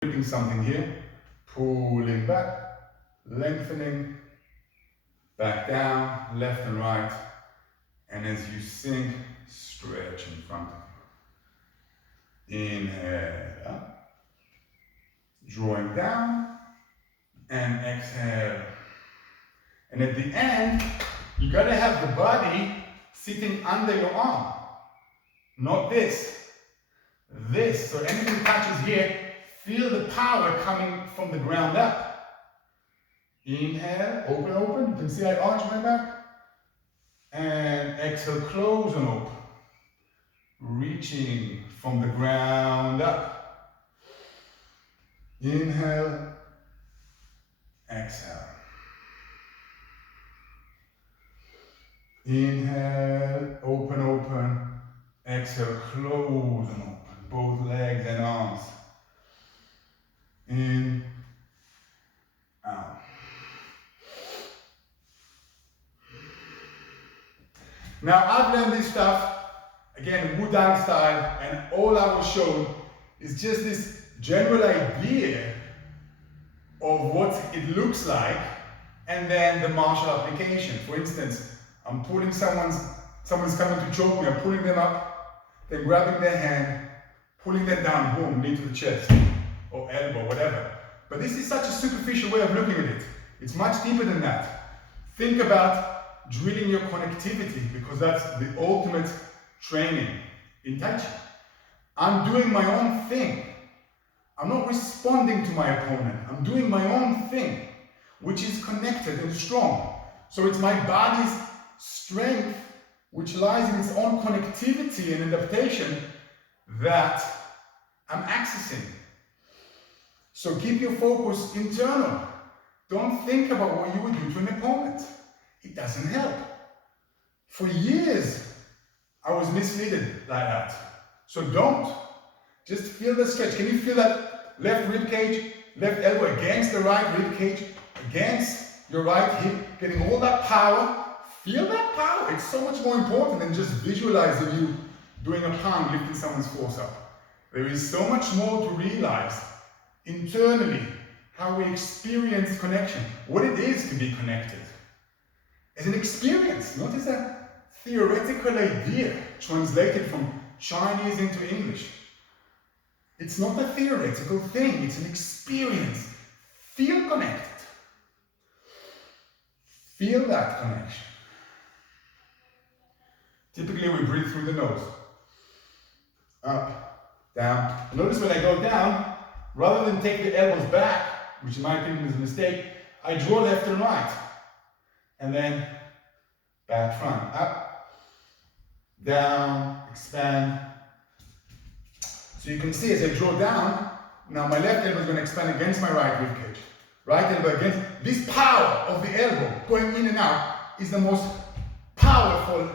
gripping something here, pulling back, lengthening, back down, left and right, and as you sink, stretch in front of you. Inhale up, drawing down, and exhale. And at the end, you gotta have the body sitting under your arm, not this. This, so anything that touches here, feel the power coming from the ground up. Inhale, open, open. You can see I arch my back. And exhale, close and open. Reaching from the ground up. Inhale, exhale. Inhale, open, open. Exhale, close and open. Both legs and arms. In, out. Now I've learned this stuff, again, Wudang style, and all I was shown is just this general idea of what it looks like, and then the martial application. For instance, I'm pulling someone's coming to choke me, I'm pulling them up, then grabbing their hand, pulling them down, boom, knee to the chest, or elbow, whatever. But this is such a superficial way of looking at it. It's much deeper than that. Think about drilling your connectivity, because that's the ultimate training in Tai Chi. I'm doing my own thing. I'm not responding to my opponent. I'm doing my own thing, which is connected and strong. So it's my body's strength, which lies in its own connectivity and adaptation, that I'm accessing. So keep your focus internal. Don't think about what you would do to an opponent. It doesn't help. For years, I was misleaded like that. So don't. Just feel the stretch. Can you feel that left rib cage, left elbow against the right rib cage, against your right hip, getting all that power? Feel that power. It's so much more important than just visualizing you doing a pound, lifting someone's force up. There is so much more to realize internally, how we experience connection, what it is to be connected. As an experience, not as a theoretical idea translated from Chinese into English. It's not a theoretical thing, it's an experience. Feel connected. Feel that connection. Typically we breathe through the nose. Up, down. Notice when I go down, rather than take the elbows back, which in my opinion is a mistake, I draw left and right. And then back front. Up, down, expand. So you can see as I draw down, now my left elbow is going to expand against my right rib cage. Right elbow against. This power of the elbow going in and out is the most powerful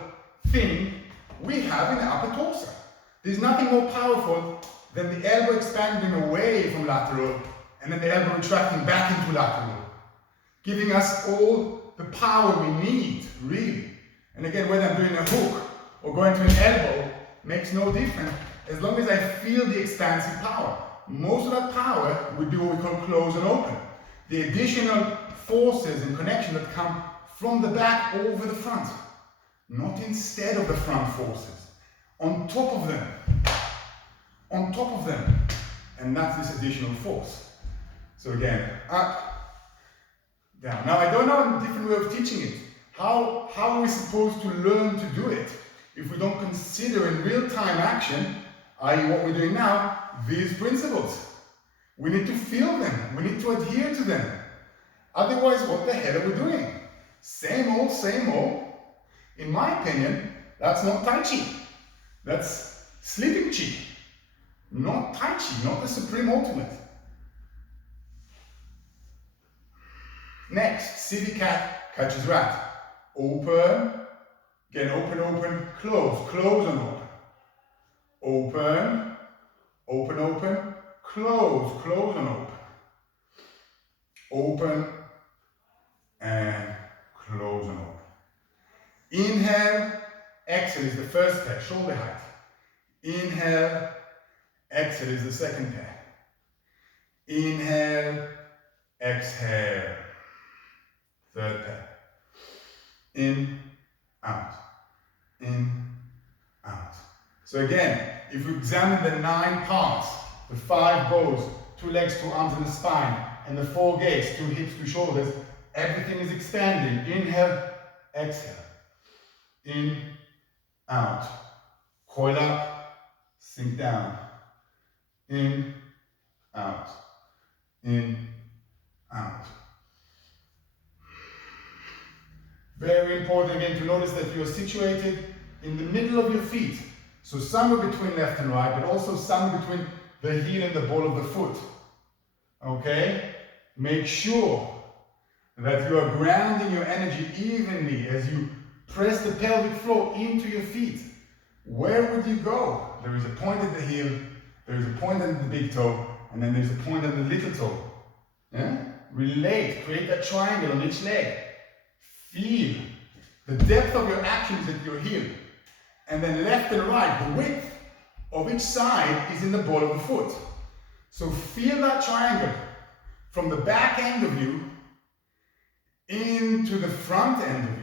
thing we have in the upper torso. There's nothing more powerful than the elbow expanding away from lateral and then the elbow retracting back into lateral, giving us all the power we need, really. And again, whether I'm doing a hook or going to an elbow makes no difference as long as I feel the expansive power. Most of that power would be what we call close and open. The additional forces and connection that come from the back over the front, not instead of the front forces. On top of them. On top of them. And that's this additional force. So again, up, down. Now I don't know a different way of teaching it. How are we supposed to learn to do it if we don't consider in real-time action, i.e. what we're doing now, these principles? We need to feel them. We need to adhere to them. Otherwise, what the hell are we doing? Same old, same old. In my opinion, that's not Tai Chi. That's sleeping Chi. Not Tai Chi, not the supreme ultimate. Next, Siddhi Cat catches rat. Open, again open, open, close, close and open. Open, open, open, close, close and open. Open and close and open. Inhale, exhale is the first pair, shoulder height. Inhale, exhale is the second pair. Inhale, exhale. Third pair. In, out. In, out. So again, if we examine the 9 parts, the 5 bows, 2 legs, 2 arms and the spine, and the 4 gates, 2 hips, 2 shoulders, everything is expanding. Inhale, exhale. In, out. Coil up, sink down. In, out. In, out. Very important again to notice that you are situated in the middle of your feet. So somewhere between left and right, but also somewhere between the heel and the ball of the foot. Okay? Make sure that you are grounding your energy evenly as you press the pelvic floor into your feet. Where would you go? There is a point at the heel, there is a point at the big toe, and then there's a point at the little toe. Yeah? Relate, create that triangle on each leg. Feel the depth of your actions at your heel. And then left and right, the width of each side is in the ball of the foot. So feel that triangle from the back end of you into the front end of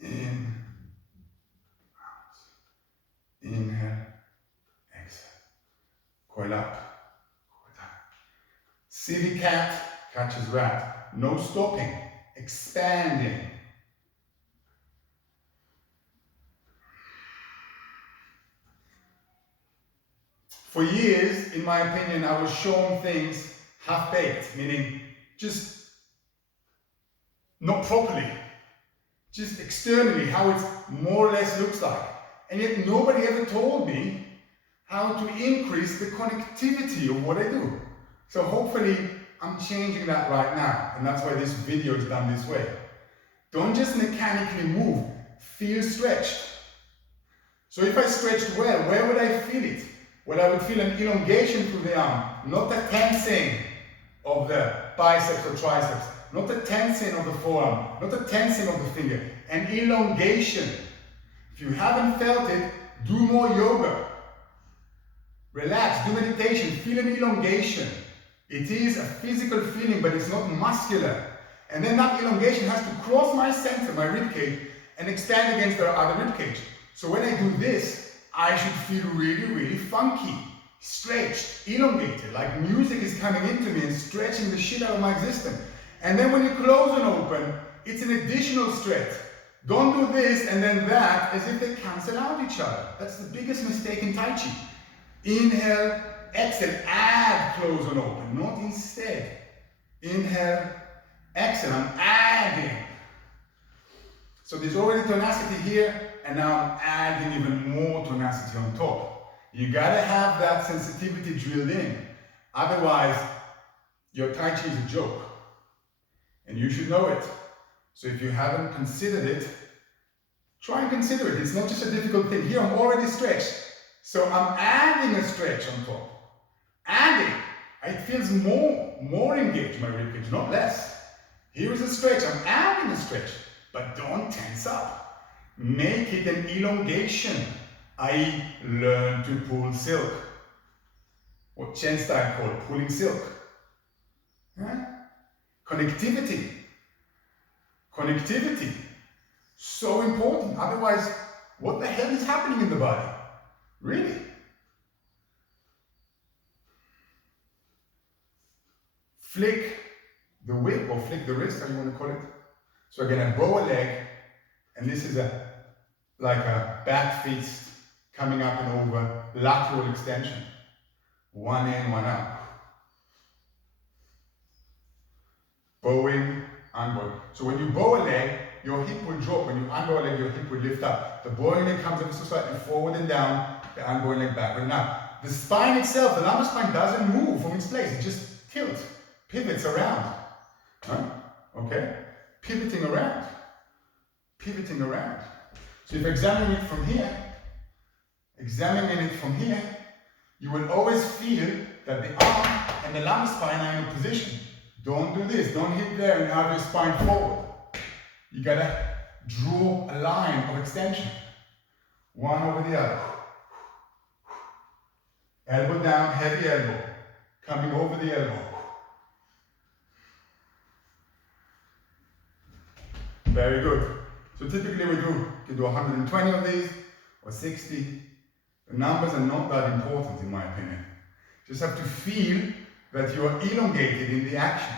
you. In, out. Inhale, exhale. Coil up, coil down. Silly cat catches rat. No stopping, expanding. For years, in my opinion, I was shown things half-baked, meaning just not properly, just externally, how it more or less looks like. And yet nobody ever told me how to increase the connectivity of what I do. So hopefully I'm changing that right now, and that's why this video is done this way. Don't just mechanically move, feel stretched. So if I stretched well, where would I feel it? Well, I would feel an elongation through the arm, not a tensing of the biceps or triceps, not a tensing of the forearm, not a tensing of the finger, an elongation. If you haven't felt it, do more yoga. Relax, do meditation, feel an elongation. It is a physical feeling, but it's not muscular. And then that elongation has to cross my center, my ribcage, and expand against the other ribcage. So when I do this, I should feel really, really funky, stretched, elongated, like music is coming into me and stretching the shit out of my existence. And then when you close and open, it's an additional stretch. Don't do this and then that as if they cancel out each other. That's the biggest mistake in Tai Chi. Inhale, exhale, add close and open, not instead. Inhale, exhale, I'm adding. So there's already tenacity here, and now I'm adding even more tenacity on top. You gotta have that sensitivity drilled in. Otherwise, your Tai Chi is a joke. And you should know it. So if you haven't considered it, try and consider it. It's not just a difficult thing. Here I'm already stretched. So I'm adding a stretch on top. Adding. It feels more engaged, my ribcage, not less. Here is a stretch. I'm adding a stretch. But don't tense up. Make it an elongation, i.e. learn to pull silk. What Chen Stein called pulling silk. Right? Connectivity. Connectivity. So important. Otherwise, what the hell is happening in the body? Really? Flick the whip or flick the wrist, how you want to call it. So again, I bow a leg, and this is like a back fist coming up and over, lateral extension. One in, one out. Bowing, unbowing. So when you bow a leg, your hip will drop. When you unbow a leg, your hip will lift up. The bowing leg comes ever so slightly forward and down, the unbowing leg backward and up. The spine itself, the lumbar spine doesn't move from its place. It just tilts, pivots around. Right? Okay? Pivoting around. Pivoting around. So if examining it from here, you will always feel that the arm and the lumbar spine are in a position. Don't do this. Don't hit there and have your spine forward. You gotta draw a line of extension. One over the other. Elbow down, heavy elbow. Coming over the elbow. Very good. So typically we can do 120 of these or 60. The numbers are not that important in my opinion. You just have to feel that you are elongated in the action.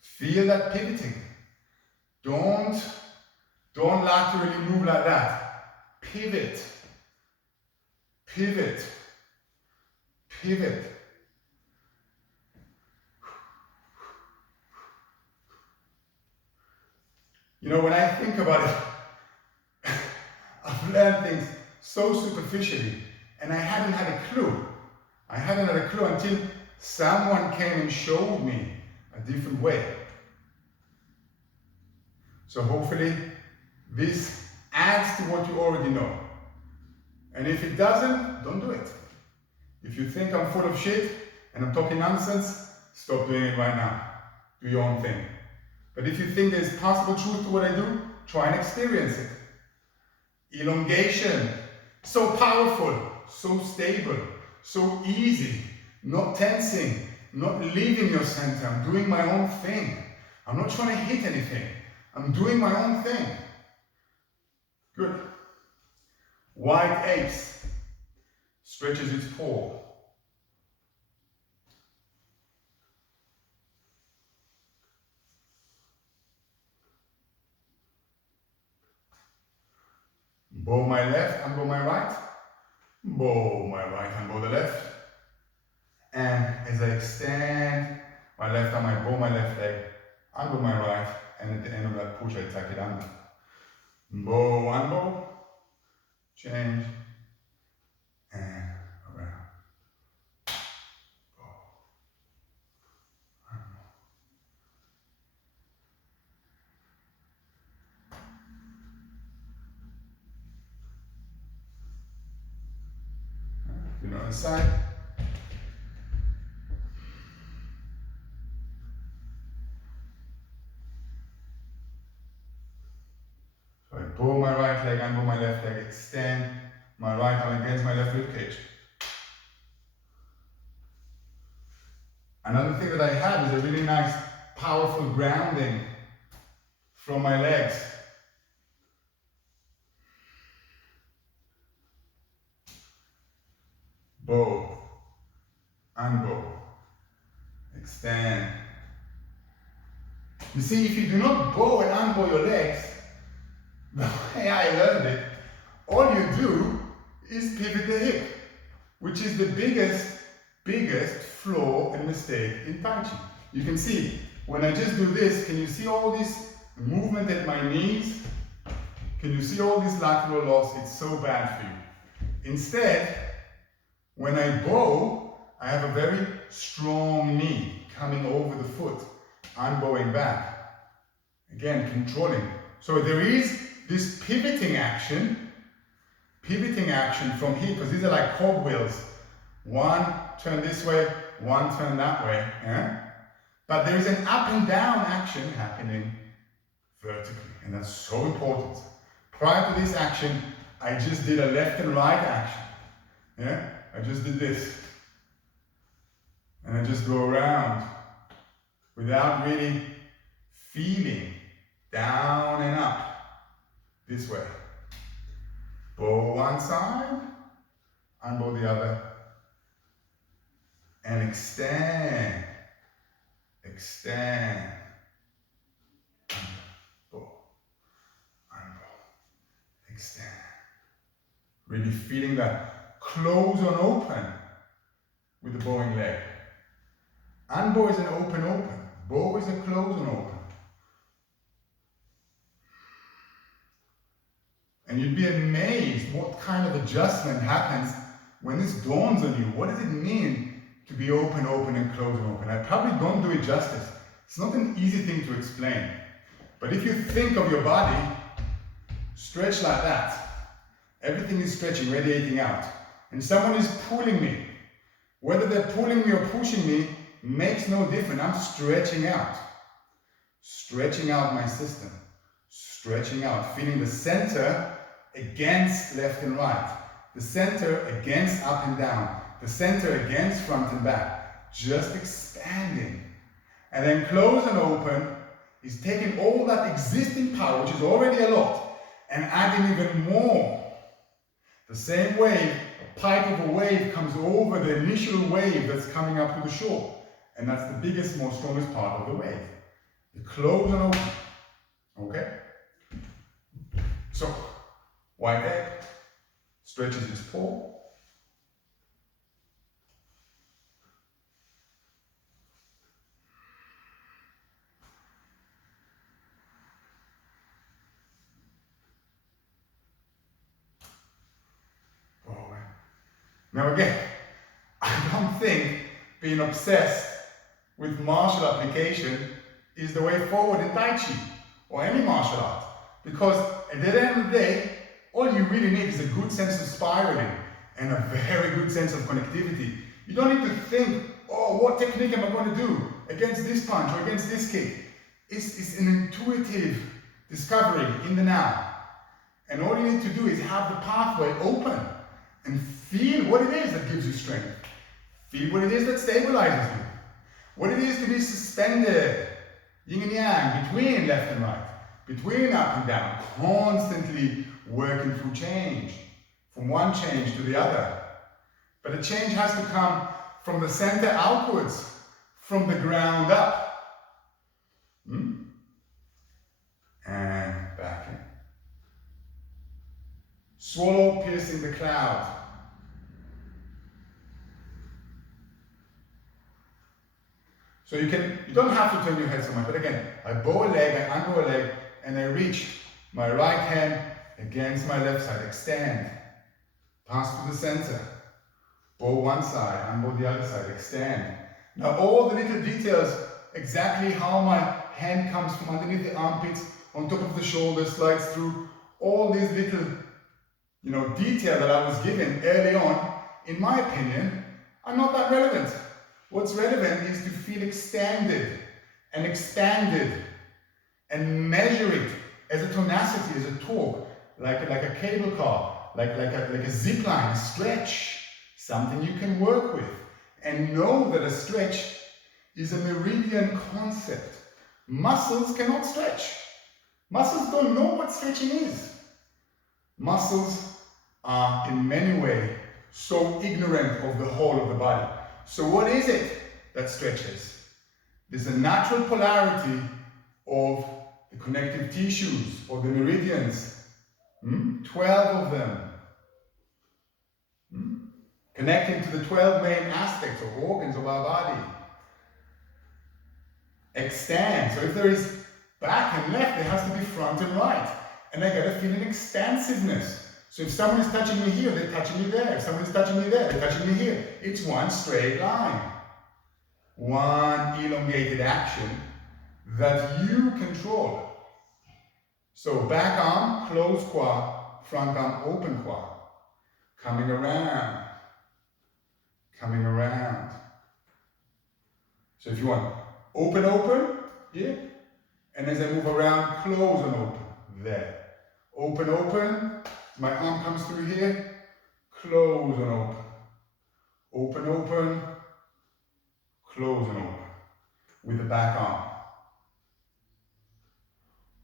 Feel that pivoting. Don't laterally move like that. Pivot. Pivot. Pivot. You know, when I think about it, I've learned things so superficially and I hadn't had a clue. I hadn't had a clue until someone came and showed me a different way. So hopefully this adds to what you already know. And if it doesn't, don't do it. If you think I'm full of shit and I'm talking nonsense, stop doing it right now. Do your own thing. But if you think there's possible truth to what I do, try and experience it. Elongation, so powerful, so stable, so easy, not tensing, not leaving your center. I'm doing my own thing. I'm not trying to hit anything. I'm doing my own thing. Good. Wide apes stretches its paw. Bow my left, unbow my right. Bow my right, unbow the left. And as I extend my left arm, I bow my left leg, unbow my right, and at the end of that push, I tuck it under. Bow, unbow, change, and around. Bow, unbow. Do the other side. So I bow my right leg, unbow my left leg, extend my right arm against my left rib cage. Another thing that I have is a really nice, powerful grounding from my legs. Bow, unbow, extend. You see, if you do not bow and unbow your legs, the way I learned it, all you do is pivot the hip, which is the biggest flaw and mistake in Tai Chi. You can see, when I just do this, can you see all this movement at my knees? Can you see all this lateral loss? It's so bad for you. Instead, when I bow, I have a very strong knee coming over the foot, unbowing back. Again, controlling. So there is this pivoting action from here, because these are like cogwheels. One turn this way, one turn that way. Yeah? But there is an up and down action happening vertically, and that's so important. Prior to this action, I just did a left and right action. Yeah? I just did this. And I just go around without really feeling down and up this way. Bow one side, unbow the other, and extend, extend, bow, unbow, extend. Really feeling that close on open with the bowing leg. Unbow is an open open. Bow is a close on open. And you'd be amazed what kind of adjustment happens when this dawns on you. What does it mean to be open, open, and close and open? I probably don't do it justice. It's not an easy thing to explain. But if you think of your body, stretch like that. Everything is stretching, radiating out. And someone is pulling me. Whether they're pulling me or pushing me makes no difference. I'm stretching out. Stretching out my system. stretching out, feeling the center against left and right, the center against up and down, the center against front and back, just expanding. And then close and open is taking all that existing power, which is already a lot, and adding even more. The same wave, a pipe of a wave comes over the initial wave that's coming up to the shore. And that's the biggest, most strongest part of the wave. You close and open. Okay? So, white egg stretches his paw. Now again, I don't think being obsessed with martial application is the way forward in Tai Chi or any martial art. Because at the end of the day, all you really need is a good sense of spiraling and a very good sense of connectivity. You don't need to think, oh, what technique am I going to do against this punch or against this kick? It's an intuitive discovery in the now. And all you need to do is have the pathway open and feel what it is that gives you strength. Feel what it is that stabilizes you. What it is to be suspended, yin and yang, between left and right, between up and down, constantly working through change, from one change to the other. But the change has to come from the center outwards, from the ground up. And back in. Swallow piercing the cloud. So you don't have to turn your head so much, but again, I bow a leg, I unbow a leg, and I reach my right hand against my left side, extend, pass to the center, bow one side, unbow the other side, extend. Now all the little details, exactly how my hand comes from underneath the armpits, on top of the shoulder, slides through, all these little, detail that I was given early on, in my opinion, are not that relevant. What's relevant is to feel extended and expanded and measure it as a tenacity, as a torque, like a cable car, like a zip line, a stretch, something you can work with. And know that a stretch is a meridian concept. Muscles cannot stretch. Muscles don't know what stretching is. Muscles are in many ways so ignorant of the whole of the body. So what is it that stretches? There's a natural polarity of the connective tissues, or the meridians. 12 of them. Connecting to the 12 main aspects or organs of our body. Extend. So if there is back and left, there has to be front and right. And I gotta feel an expansiveness. So if someone is touching me here, they're touching me there. If someone is touching me there, they're touching me here. It's one straight line. One elongated action that you control. So back arm, close quad, front arm, open quad. Coming around. Coming around. So if you want, open, here. And as I move around, close and open, there. Open, my arm comes through here, close and open. Open, close and open. With the back arm.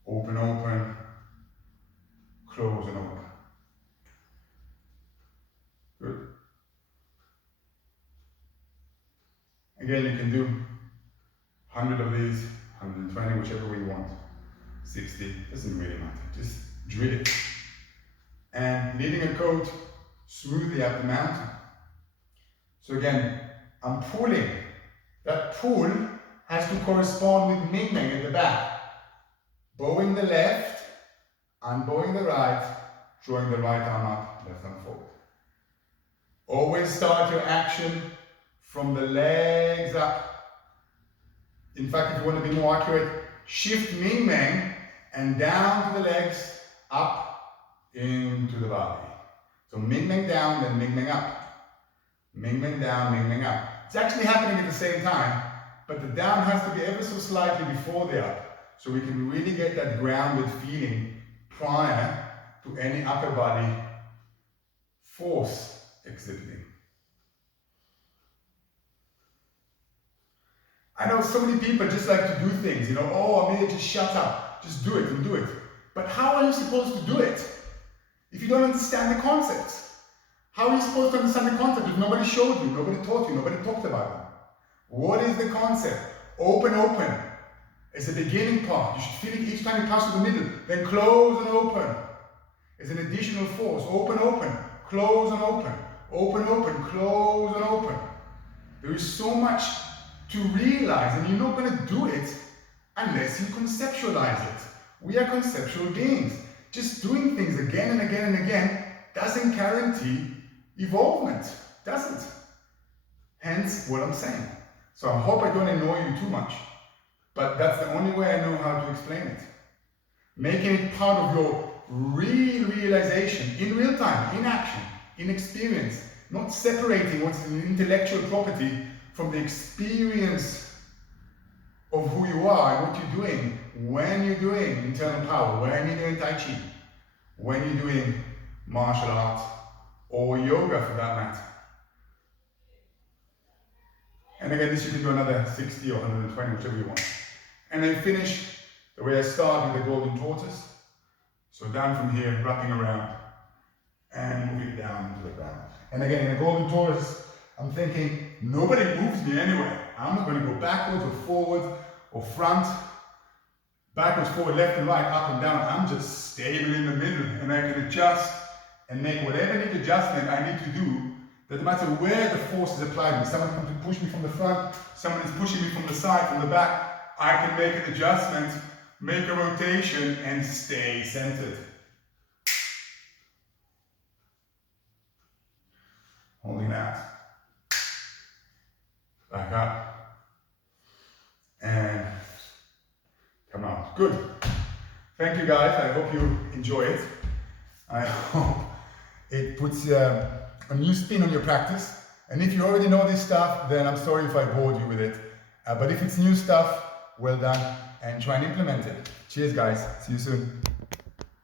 Open, close and open. Good. Again, you can do 100 of these, 120, whichever way you want. 60, doesn't really matter. Just drill it. And leading a coat smoothly up the mountain. So again, I'm pulling. That pull has to correspond with Ming Meng at the back. Bowing the left, unbowing the right, drawing the right arm up, left arm forward. Always start your action from the legs up. In fact, if you want to be more accurate, shift Ming Meng and down to the legs, up into the body. So Ming Meng down, then Ming Meng up. Ming Meng down, Ming Meng up. It's actually happening at the same time, but the down has to be ever so slightly before the up. so we can really get that grounded feeling prior to any upper body force exhibiting. I know so many people just like to do things, you know, oh, Amir, just shut up, just do it and do it. But how are you supposed to do it if you don't understand the concepts? How are you supposed to understand the concept if nobody showed you, nobody taught you, nobody talked about them? What is the concept? Open, open. It's the beginning part. You should feel it each time you pass through the middle. Then close and open. It's an additional force. Open, open. Close and open. Open, open. Close and open. There is so much to realize, and you're not going to do it unless you conceptualize it. We are conceptual beings. Just doing things again and again and again doesn't guarantee evolvement. Doesn't. Hence what I'm saying. So I hope I don't annoy you too much. But that's the only way I know how to explain it. Making it part of your realization, in real time, in action, in experience. Not separating what's an intellectual property from the experience of who you are and what you're doing, when you're doing internal power, when you're doing Tai Chi, when you're doing martial arts, or yoga for that matter. And again, this you can do another 60 or 120, whichever you want. And then finish the way I start with the golden tortoise. So down from here, wrapping around, and moving down to the ground. And again, in a golden tortoise, I'm thinking, nobody moves me anyway. I'm not going to go backwards or forwards or front, backwards, forward, left and right, up and down. I'm just stable in the middle, and I can adjust and make whatever need adjustment I need to do. Doesn't matter where the force is applied. If someone comes to push me from the front, someone is pushing me from the side, from the back, I can make an adjustment, make a rotation, and stay centered. Holding that. Back up. And come out. Good. Thank you guys. I hope you enjoy it. I hope it puts a new spin on your practice. And if you already know this stuff, then I'm sorry if I bored you with it. But if it's new stuff, well done, and try and implement it. Cheers guys. See you soon.